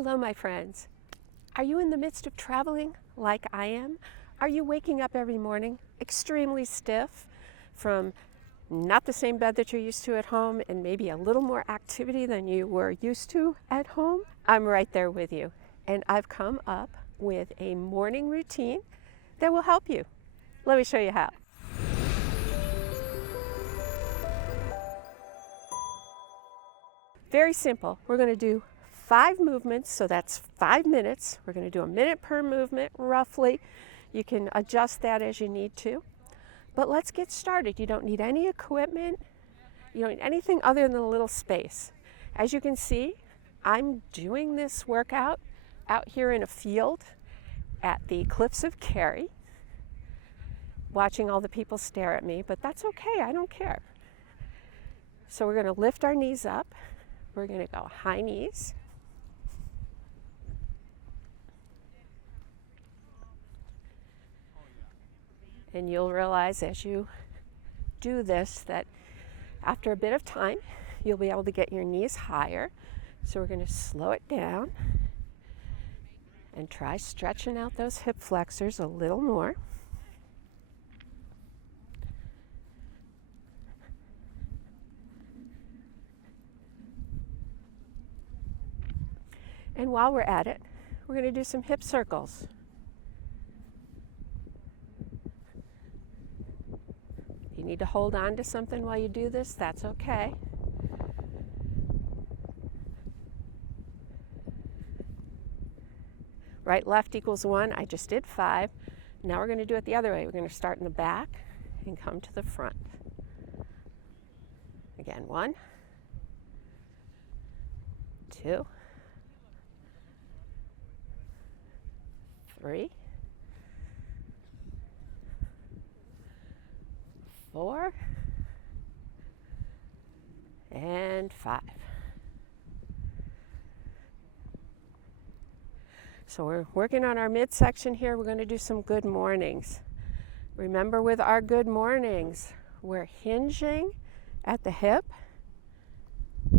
Hello, my friends. Are you in the midst of traveling like I am? Are you waking up every morning extremely stiff from not the same bed that you're used to at home and maybe a little more activity than you were used to at home? I'm right there with you. And I've come up with a morning routine that will help you. Let me show you how. Very simple. We're going to do 5 movements, so that's 5 minutes. We're going to do a minute per movement, roughly. You can adjust that as you need to. But let's get started. You don't need any equipment. You don't need anything other than a little space. As you can see, I'm doing this workout out here in a field at the Cliffs of Kerry, watching all the people stare at me, but that's okay. I don't care. So we're going to lift our knees up. We're going to go high knees. And you'll realize as you do this that after a bit of time, you'll be able to get your knees higher. So we're going to slow it down and try stretching out those hip flexors a little more. And while we're at it, we're going to do some hip circles. If you need to hold on to something while you do this, that's okay. Right, left equals 1. I just did 5. Now we're going to do it the other way. We're going to start in the back and come to the front. Again, 1, 2, 3, 4, and 5. So we're working on our midsection here. We're going to do some good mornings. Remember, with our good mornings, we're hinging at the hip,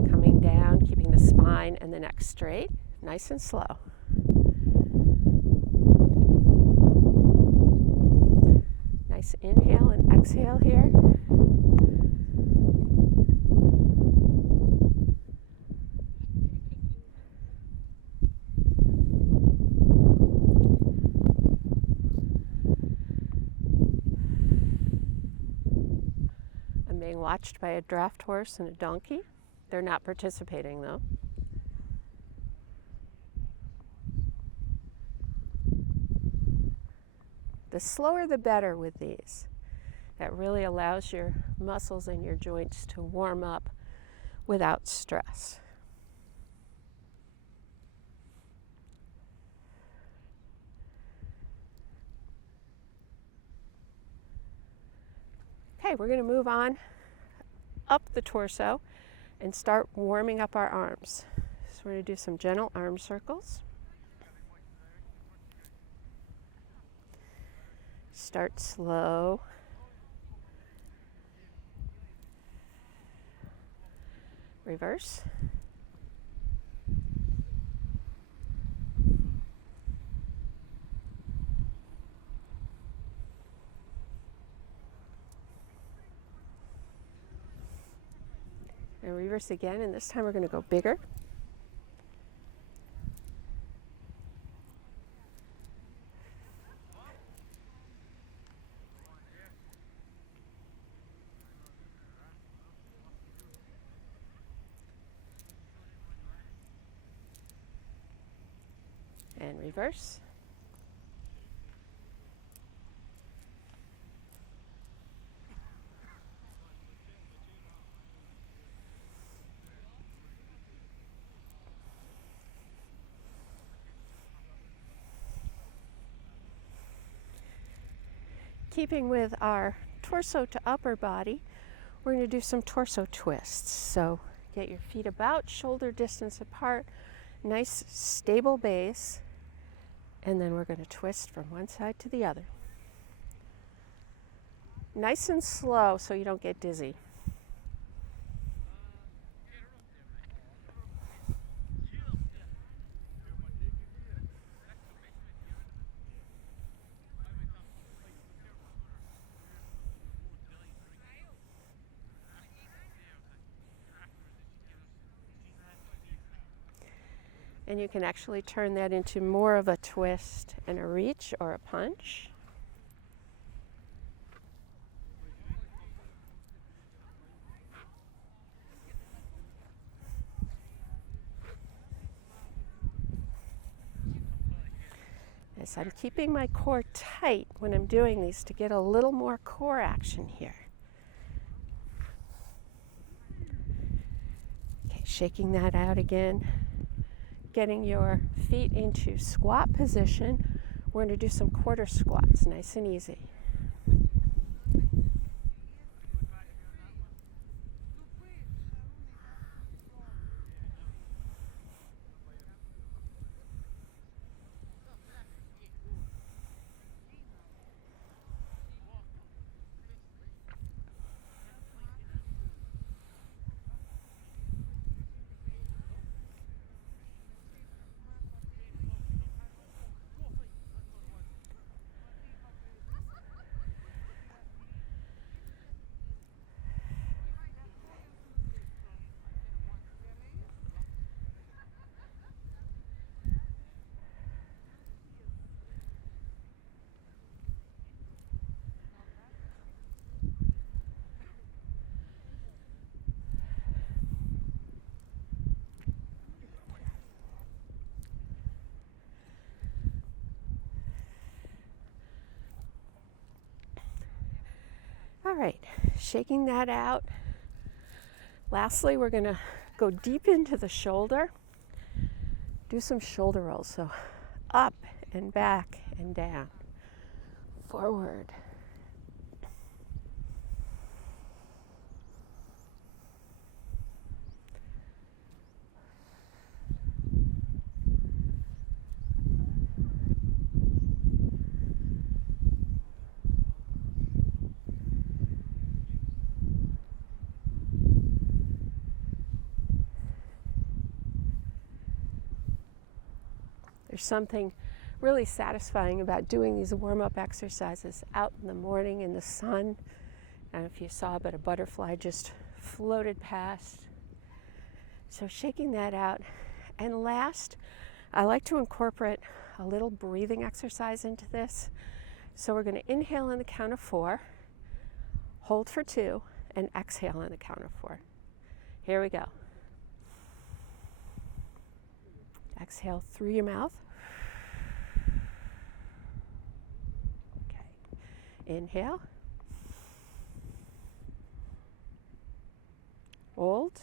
coming down, keeping the spine and the neck straight, nice and slow. Nice inhale and exhale here. I'm being watched by a draft horse and a donkey. They're not participating though. The slower the better with these. That really allows your muscles and your joints to warm up without stress. Okay, we're going to move on up the torso and start warming up our arms. So we're going to do some gentle arm circles. Start slow. Reverse. And reverse again, and this time we're going to go bigger. And reverse. Keeping with our torso to upper body, we're going to do some torso twists. So get your feet about shoulder distance apart, nice stable base. And then we're going to twist from one side to the other. Nice and slow so you don't get dizzy. And you can actually turn that into more of a twist and a reach or a punch. As I'm keeping my core tight when I'm doing these to get a little more core action here. Okay, shaking that out again. Getting your feet into squat position. We're going to do some quarter squats, nice and easy. All right, shaking that out. Lastly, we're going to go deep into the shoulder. Do some shoulder rolls. So up and back and down. Forward. There's something really satisfying about doing these warm-up exercises out in the morning in the sun. And if you saw, but a butterfly just floated past. So shaking that out. And last, I like to incorporate a little breathing exercise into this. So we're going to inhale on the count of 4, hold for 2, and exhale on the count of 4. Here we go. Exhale through your mouth. Okay. Inhale. Hold.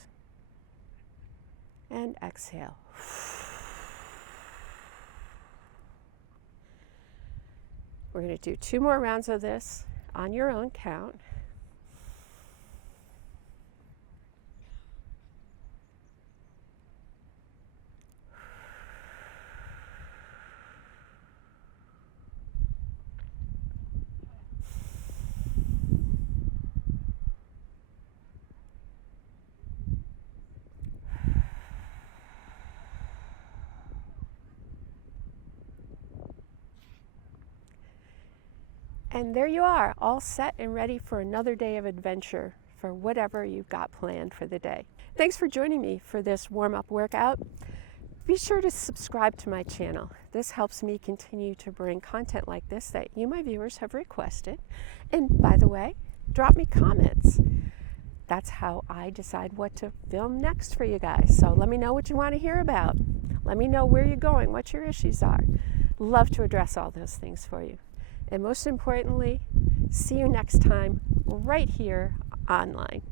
And exhale. We're going to do 2 more rounds of this on your own count. And there you are, all set and ready for another day of adventure for whatever you've got planned for the day. Thanks for joining me for this warm-up workout. Be sure to subscribe to my channel. This helps me continue to bring content like this that you, my viewers, have requested. And by the way, drop me comments. That's how I decide what to film next for you guys. So let me know what you want to hear about. Let me know where you're going, what your issues are. Love to address all those things for you. And most importantly, see you next time right here online.